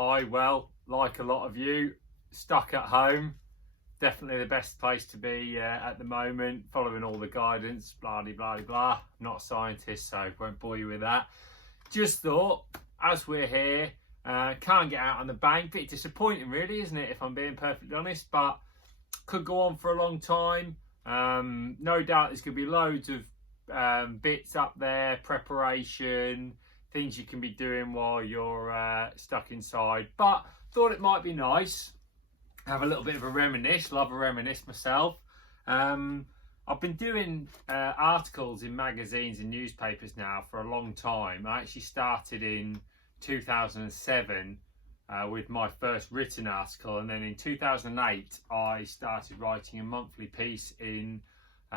Hi, well, like a lot of you, stuck at home. Definitely the best place to be at the moment, following all the guidance, blah, blah, blah, blah. Not a scientist, so won't bore you with that. Just thought, as we're here, can't get out on the bank. Bit disappointing, really, isn't it, if I'm being perfectly honest, but could go on for a long time. No doubt there's going to be loads of bits up there, preparation, things you can be doing while you're stuck inside, but thought it might be nice, have a little bit of a reminisce. Love a reminisce myself. I've been doing articles in magazines and newspapers now for a long time. I actually started in 2007 with my first written article, and then in 2008 I started writing a monthly piece in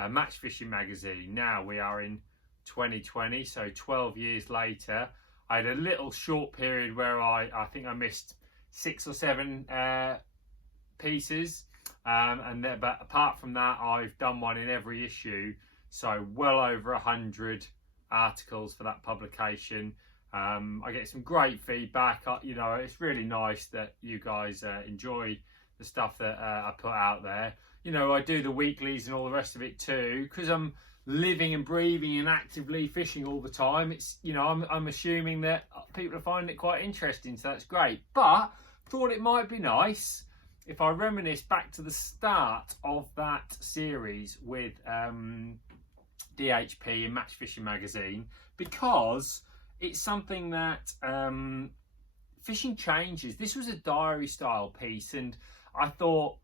Match Fishing magazine. Now we are in 2020, so 12 years later. I had a little short period where I think I missed 6 or 7 pieces, but apart from that, I've done one in every issue, so well over 100 articles for that publication. I get some great feedback. You know, it's really nice that you guys enjoy the stuff that I put out there. You know, I do the weeklies and all the rest of it too, because I'm living and breathing and actively fishing all the time. It's, you know, I'm assuming that people are finding it quite interesting, so that's great. But thought it might be nice if I reminisce back to the start of that series with DHP and Match Fishing magazine, because it's something that fishing changes. This was a diary style piece, and I thought,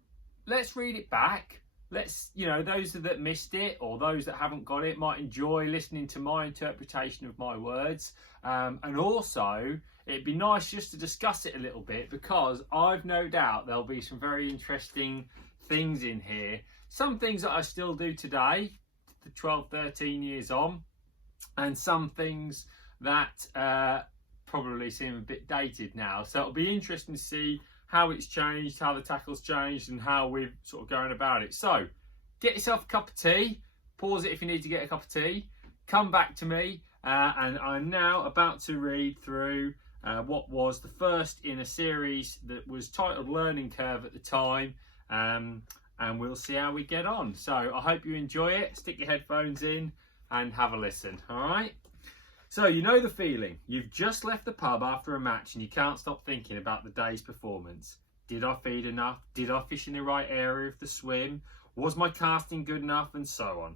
let's read it back. Let's, you know, those that missed it or those that haven't got it might enjoy listening to my interpretation of my words. And also, it'd be nice just to discuss it a little bit, because I've no doubt there'll be some very interesting things in here. Some things that I still do today, 12, 13 years on, and some things that probably seem a bit dated now. So it'll be interesting to see how it's changed, how the tackle's changed, and how we're sort of going about it. So get yourself a cup of tea, pause it if you need to get a cup of tea, come back to me, and I'm now about to read through what was the first in a series that was titled Learning Curve at the time, and we'll see how we get on. So I hope you enjoy it. Stick your headphones in and have a listen, all right? So you know the feeling. You've just left the pub after a match and you can't stop thinking about the day's performance. Did I feed enough? Did I fish in the right area of the swim? Was my casting good enough? And so on.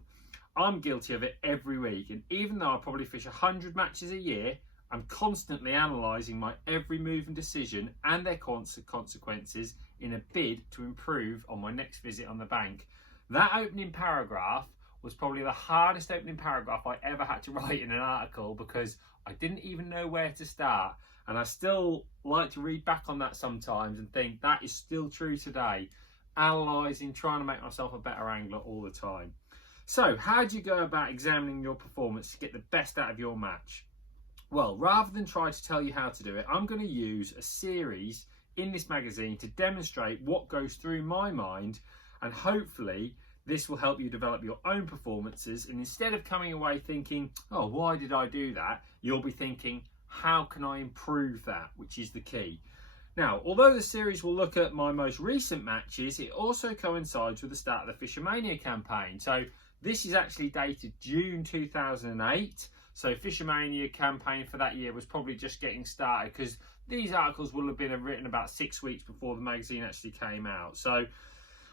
I'm guilty of it every week, and even though I probably fish 100 matches a year, I'm constantly analysing my every move and decision and their consequences in a bid to improve on my next visit on the bank. That opening paragraph was probably the hardest opening paragraph I ever had to write in an article, because I didn't even know where to start. And I still like to read back on that sometimes and think that is still true today. Analysing, trying to make myself a better angler all the time. So how do you go about examining your performance to get the best out of your match? Well, rather than try to tell you how to do it, I'm going to use a series in this magazine to demonstrate what goes through my mind, and hopefully this will help you develop your own performances. And instead of coming away thinking, oh, why did I do that? You'll be thinking, how can I improve that? Which is the key. Now, although the series will look at my most recent matches, it also coincides with the start of the Fishermania campaign. So this is actually dated June 2008. So Fishermania campaign for that year was probably just getting started, because these articles will have been written about 6 weeks before the magazine actually came out. So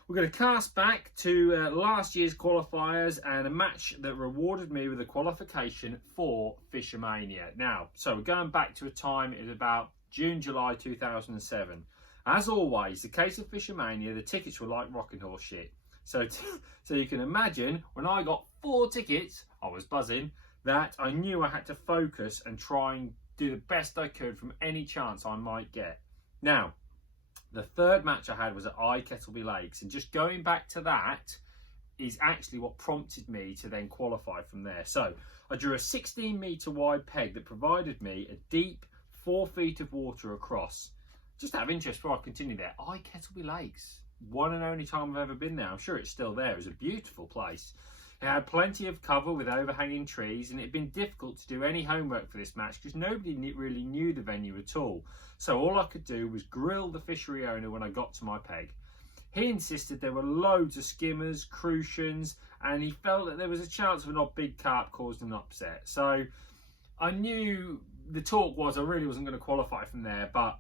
we're going to cast back to last year's qualifiers and a match that rewarded me with a qualification for Fishermania. Now, so we're going back to a time, it was about June, July 2007. As always, the case of Fishermania, the tickets were like rocking horse shit. So you can imagine, when I got 4 tickets, I was buzzing, that I knew I had to focus and try and do the best I could from any chance I might get. Now, the third match I had was at Kettleby Lakes, and just going back to that is actually what prompted me to then qualify from there. So I drew a 16 metre wide peg that provided me a deep 4 feet of water across. Just out of interest before I continue there, Kettleby Lakes, one and only time I've ever been there. I'm sure it's still there. It's a beautiful place. It had plenty of cover with overhanging trees, and it had been difficult to do any homework for this match because nobody really knew the venue at all. So all I could do was grill the fishery owner when I got to my peg. He insisted there were loads of skimmers, crucians, and he felt that there was a chance of an odd big carp causing an upset. So I knew the talk was I really wasn't going to qualify from there, but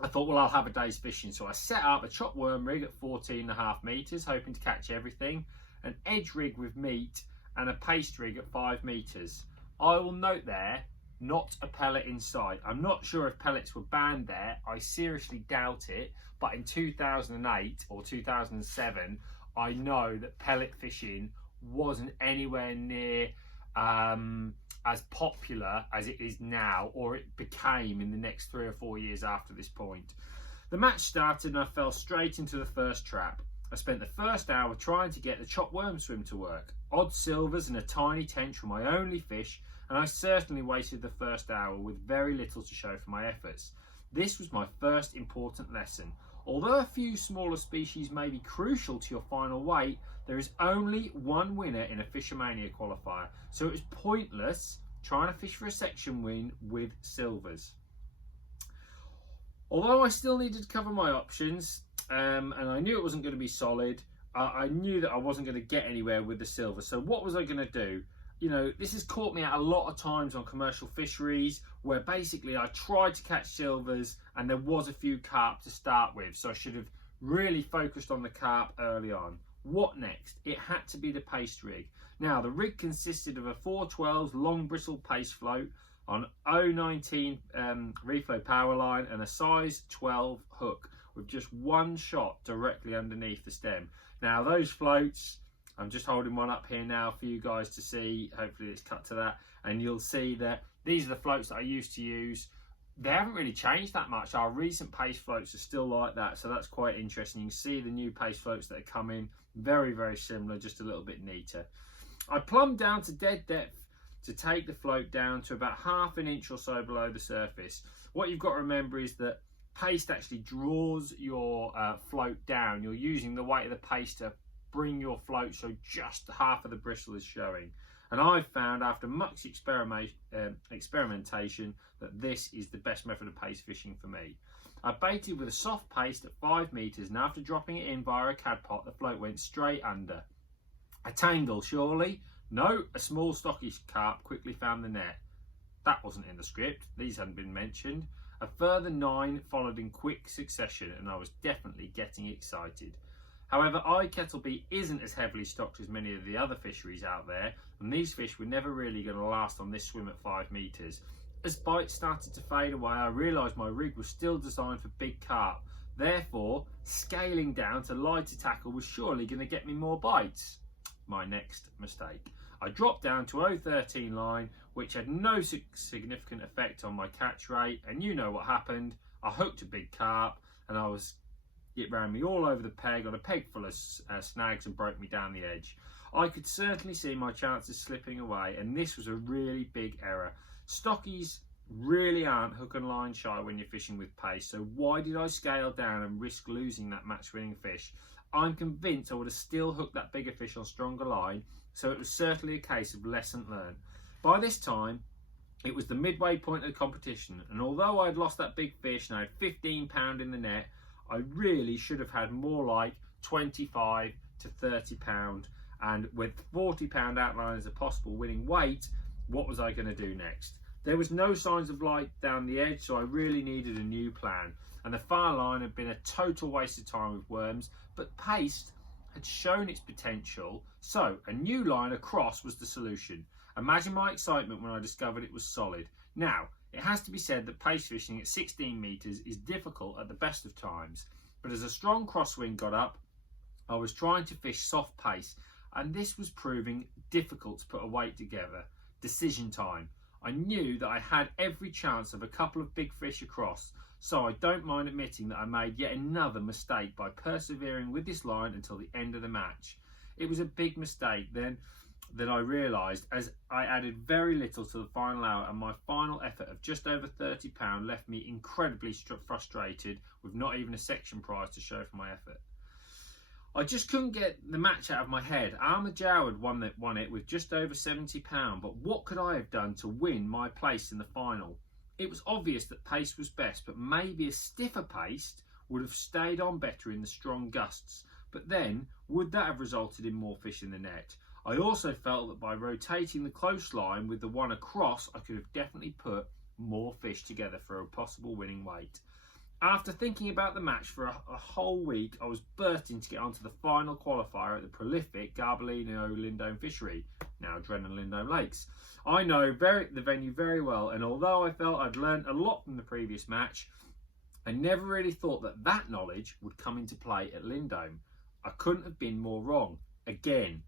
I thought, well, I'll have a day's fishing. So I set up a chop worm rig at 14.5 metres, hoping to catch everything, an edge rig with meat, and a paste rig at 5 metres. I will note there, not a pellet inside. I'm not sure if pellets were banned there. I seriously doubt it. But in 2008 or 2007, I know that pellet fishing wasn't anywhere near as popular as it is now, or it became in the next 3 or 4 years after this point. The match started and I fell straight into the first trap. I spent the first hour trying to get the chop worm swim to work. Odd silvers and a tiny tench were my only fish, and I certainly wasted the first hour with very little to show for my efforts. This was my first important lesson. Although a few smaller species may be crucial to your final weight, there is only one winner in a Fishermania qualifier, so it was pointless trying to fish for a section win with silvers. Although I still needed to cover my options, and I knew it wasn't going to be solid, I knew that I wasn't going to get anywhere with the silver. So what was I going to do? You know, this has caught me out a lot of times on commercial fisheries where basically I tried to catch silvers and there was a few carp to start with. So I should have really focused on the carp early on. What next? It had to be the paste rig. Now, the rig consisted of a 412 long bristle paste float on 019 reflow power line and a size 12 hook with just one shot directly underneath the stem. Now, those floats, I'm just holding one up here now for you guys to see. Hopefully it's cut to that, and you'll see that these are the floats that I used to use. They haven't really changed that much. Our recent paste floats are still like that, so that's quite interesting. You can see the new paste floats that are coming, very, very similar, just a little bit neater. I plumbed down to dead depth to take the float down to about ½ an inch or so below the surface. What you've got to remember is that paste actually draws your float down. You're using the weight of the paste to bring your float so just half of the bristle is showing. And I've found after much experimentation that this is the best method of paste fishing for me. I baited with a soft paste at 5 metres, and after dropping it in via a cad pot, the float went straight under. A tangle, surely? No, a small stockish carp quickly found the net. That wasn't in the script, these hadn't been mentioned. A further 9 followed in quick succession, and I was definitely getting excited. However, Kettleby isn't as heavily stocked as many of the other fisheries out there, and these fish were never really going to last on this swim at 5 metres. As bites started to fade away, I realised my rig was still designed for big carp. Therefore, scaling down to lighter tackle was surely going to get me more bites. My next mistake. I dropped down to 013 line, which had no significant effect on my catch rate, and you know what happened. I hooked a big carp, and it ran me all over the peg on a peg full of snags and broke me down the edge. I could certainly see my chances slipping away, and this was a really big error. Stockies really aren't hook and line shy when you're fishing with paste, so why did I scale down and risk losing that match-winning fish? I'm convinced I would have still hooked that bigger fish on stronger line, so it was certainly a case of lesson learned. By this time, it was the midway point of the competition, and although I'd lost that big fish and I had 15 pound in the net, I really should have had more like 25 to 30 pound, and with 40 pound outline as a possible winning weight, what was I going to do next? There was no signs of light down the edge, so I really needed a new plan, and the far line had been a total waste of time with worms, but paste had shown its potential, so a new line across was the solution. Imagine my excitement when I discovered it was solid. Now, it has to be said that paste fishing at 16 metres is difficult at the best of times, but as a strong crosswind got up, I was trying to fish soft pace, and this was proving difficult to put a weight together. Decision time. I knew that I had every chance of a couple of big fish across, so I don't mind admitting that I made yet another mistake by persevering with this line until the end of the match. It was a big mistake then that I realised, as I added very little to the final hour, and my final effort of just over £30 left me incredibly frustrated with not even a section prize to show for my effort. I just couldn't get the match out of my head. Ahmed Jawad won it with just over £70, but what could I have done to win my place in the final? It was obvious that pace was best, but maybe a stiffer pace would have stayed on better in the strong gusts. But then, would that have resulted in more fish in the net? I also felt that by rotating the close line with the one across, I could have definitely put more fish together for a possible winning weight. After thinking about the match for a whole week, I was bursting to get onto the final qualifier at the prolific Garbalino Lindome Fishery, now Drennan Lindome Lakes. I know the venue very well, and although I felt I'd learned a lot from the previous match, I never really thought that that knowledge would come into play at Lindome. I couldn't have been more wrong. Again.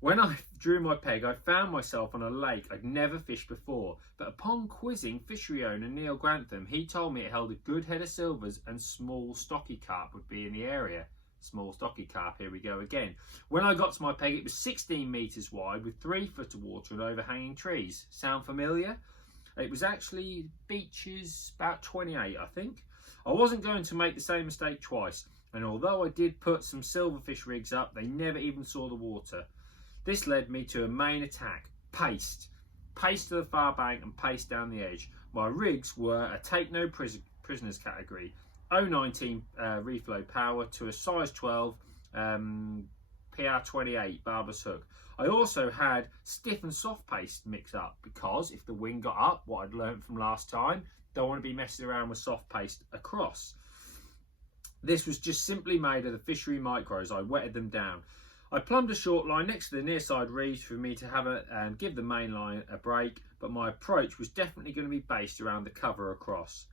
When I drew my peg, I found myself on a lake I'd never fished before, but upon quizzing fishery owner Neil Grantham, he told me it held a good head of silvers and small stocky carp would be in the area. Small stocky carp, here we go again. When I got to my peg, it was 16 metres wide with 3 foot of water and overhanging trees. Sound familiar? It was actually beaches about 28, I think. I wasn't going to make the same mistake twice, and although I did put some silverfish rigs up, they never even saw the water. This led me to a main attack, paste to the far bank and paste down the edge. My rigs were a take no prisoners category, 019 reflow power to a size 12 Pt1 barbless hook. I also had stiff and soft paste mix up because if the wind got up, what I'd learned from last time, don't want to be messing around with soft paste across. This was just simply made of the fishery micros. I wetted them down. I plumbed a short line next to the near side reeds for me to have give the main line a break, but my approach was definitely going to be based around the cover across.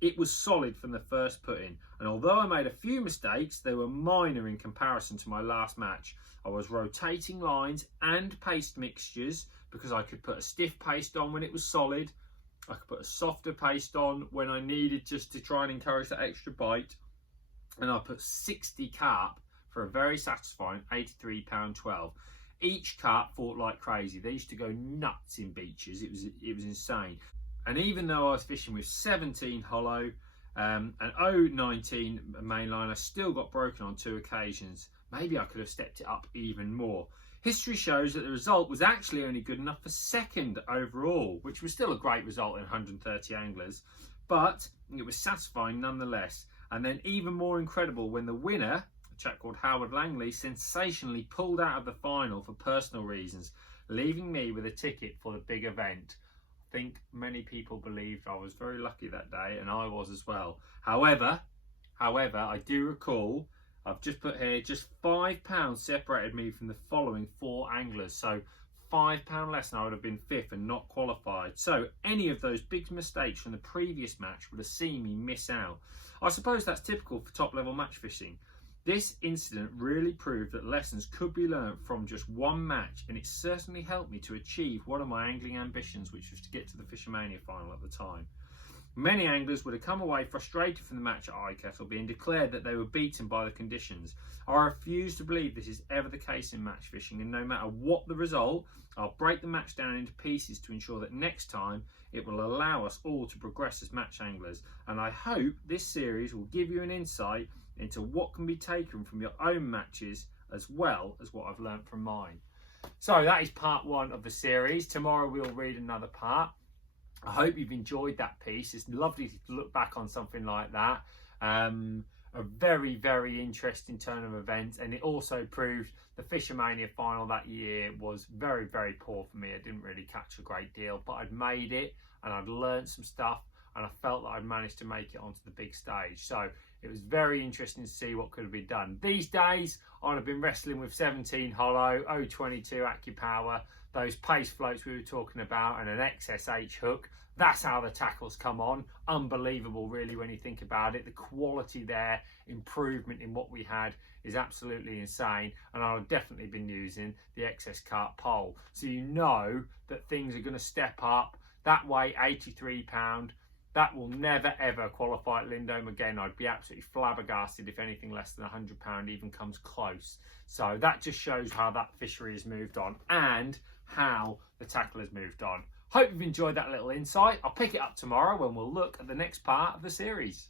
It was solid from the first put-in, and although I made a few mistakes, they were minor in comparison to my last match. I was rotating lines and paste mixtures because I could put a stiff paste on when it was solid. I could put a softer paste on when I needed just to try and encourage that extra bite. And I put 60 carp for a very satisfying £83.12. Each carp fought like crazy. They used to go nuts in beaches. It was insane. And even though I was fishing with 17 hollow and 019 mainline, I still got broken on 2 occasions. Maybe I could have stepped it up even more. History shows that the result was actually only good enough for second overall, which was still a great result in 130 anglers, but it was satisfying nonetheless. And then even more incredible when the winner, a chap called Howard Langley, sensationally pulled out of the final for personal reasons, leaving me with a ticket for the big event. I think many people believed I was very lucky that day, and I was as well. However, I do recall, I've just put here, just £5 separated me from the following 4 anglers. So £5 less and I would have been 5th and not qualified. So any of those big mistakes from the previous match would have seen me miss out. I suppose that's typical for top level match fishing. This incident really proved that lessons could be learnt from just one match, and it certainly helped me to achieve one of my angling ambitions, which was to get to the Fishermania final at the time. Many anglers would have come away frustrated from the match at Eyekettle, being declared that they were beaten by the conditions. I refuse to believe this is ever the case in match fishing, and no matter what the result, I'll break the match down into pieces to ensure that next time it will allow us all to progress as match anglers. And I hope this series will give you an insight into what can be taken from your own matches as well as what I've learnt from mine. So that is part 1 of the series. Tomorrow we'll read another part. I hope you've enjoyed that piece. It's lovely to look back on something like that. A very, very interesting turn of events, and it also proved the Fishermania final that year was very, very poor for me. I didn't really catch a great deal, but I'd made it and I'd learned some stuff, and I felt that I'd managed to make it onto the big stage. So it was very interesting to see what could have been done. These days, I'd have been wrestling with 17 hollow, 022 AccuPower, those pace floats we were talking about, and an XSH hook. That's how the tackles come on. Unbelievable, really, when you think about it. The quality there, improvement in what we had is absolutely insane. And I'll have definitely been using the XS Carp pole. So you know that things are going to step up. That way, £83. That will never ever qualify at Lindome again. I'd be absolutely flabbergasted if anything less than £100 even comes close. So that just shows how that fishery has moved on and how the tackle has moved on. Hope you've enjoyed that little insight. I'll pick it up tomorrow when we'll look at the next part of the series.